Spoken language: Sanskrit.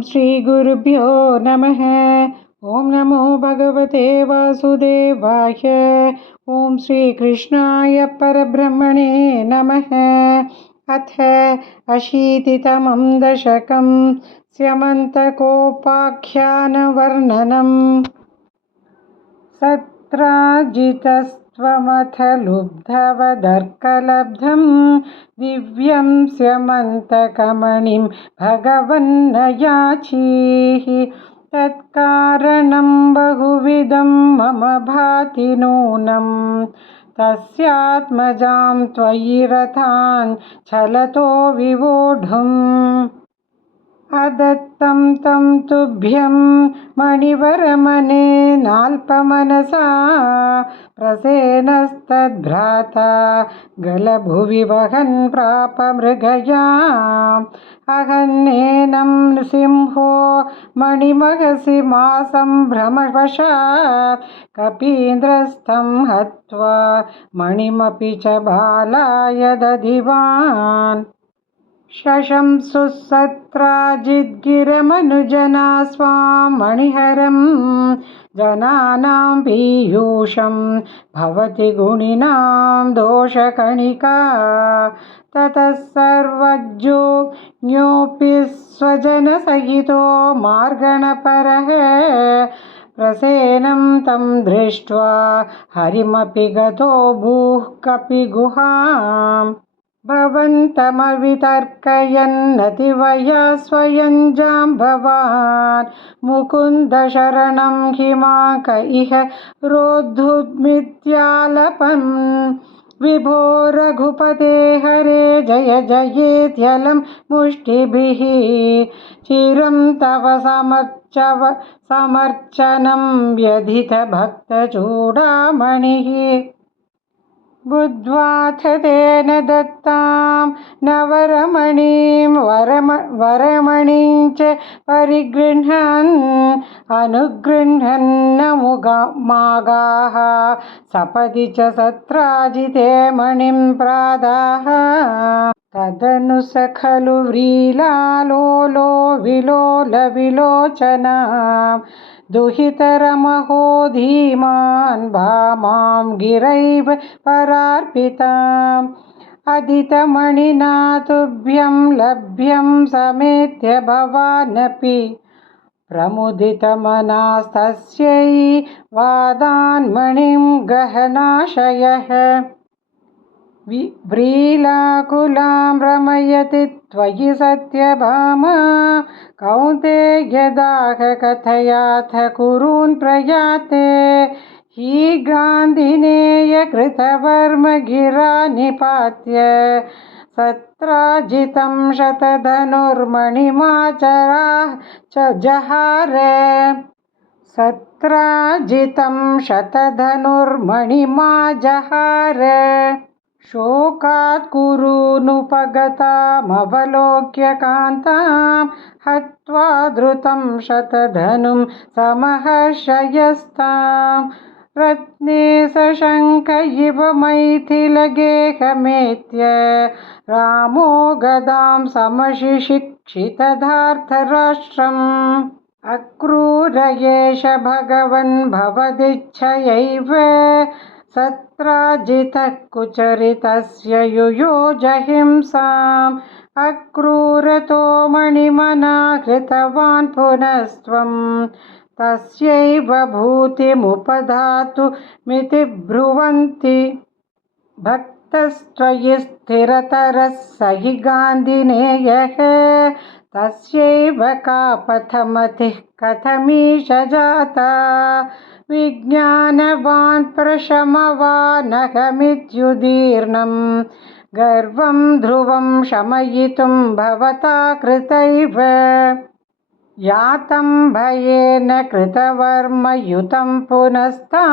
श्रीगुरुभ्यो नमः। ॐ नमो भगवते वासुदेवाय। ॐ श्रीकृष्णाय परब्रह्मणे नमः। अथ अशीतितमं दशकं स्यमन्तकोपाख्यानवर्णनम्। सत्राजितस्त्वमथ लुब्धवदर्कलब्धं दिव्यं स्यमन्तकमणिं भगवन्न याचीः। तत्कारणं बहुविधं मम भाति नूनं तस्यात्मजां त्वयि रथान् छलतो विवोढुम्। अदत्तं तं तुभ्यं मणिवरमनेनाल्पमनसा प्रसेनस्तद्भ्राता गलभुवि वहन् प्राप मृगयाम्। अहन्नेनं सिंहो मणिमहसि मासम्भ्रमवशात् कपीन्द्रस्तं हत्वा मणिमपि च बालाय दधिवान्। शशंसुः सत्राजिद्गिरमनुजना स्वां मणिहरं जनानां पीयूषं भवति गुणिनां दोषकणिका। ततः सर्वज्ञोऽपि स्वजनसहितो मार्गणपरः प्रसेनं तं दृष्ट्वा हरिमपि गतो भूः कपिगुहाम्। भवन्तमवितर्कयन्नतिवया स्वयं जाम्बवान् मुकुन्दशरणं हिमाक इह रोद्धुमित्यालपन्। विभो रघुपते हरे जय जयेत्यलं मुष्टिभिः चिरं तव समर्चनं व्यधितभक्तचूडामणिः। बुद्ध्वाथ तेन दत्तां नवरमणीं वरमणीं च परिगृह्णन् अनुगृह्णन्नमुगाः सपदि च सत्राजिते मणिं प्रादाः। तदनु स खलु व्रीलालोलो विलोलविलोचनां दुहितरमहो धीमान् भामां गिरैव परार्पिताम्। अदितमणिना तुभ्यं लभ्यं समेत्य भवानपि प्रमुदितमनास्तस्यै वादान्मणिं गहनाशयः। व्रीलाकुलां रमयति त्वयि सत्यभामा कौन्तेयदाह कथयाथ कुरून् प्रयाते। हि गान्धिनेय कृतवर्म गिरा निपात्य सत्राजितं शतधनुर्मणिमाचराः च जहार। सत्राजितं शतधनुर्मणिमाजहार। शोकात् कुरूनुपगतामवलोक्य कान्तां हत्वा द्रुतं शतधनुं समहर्षयस्ताम्। रत्ने सशङ्क इव मैथिलगेहमेत्य रामो गदां समशिशिक्षितधार्तराष्ट्रम्। अक्रूर एष भगवन् भवदिच्छयैव सत्राजितः कुचरितस्य युयोजहिंसाम्। अक्रूरतो मणिमना कृतवान् पुनस्त्वं तस्यैव भूतिमुपधातुमिति ब्रुवन्ति। भक्तस्त्वयि स्थिरतरः स हि गान्धिनेयः तस्यैव कापथमतिः कथमीश जाता। विज्ञानवान् प्रशमवानहमित्युदीर्णं गर्वं ध्रुवं शमयितुं भवता कृतैव। यातं भयेन कृतवर्मयुतं पुनस्ता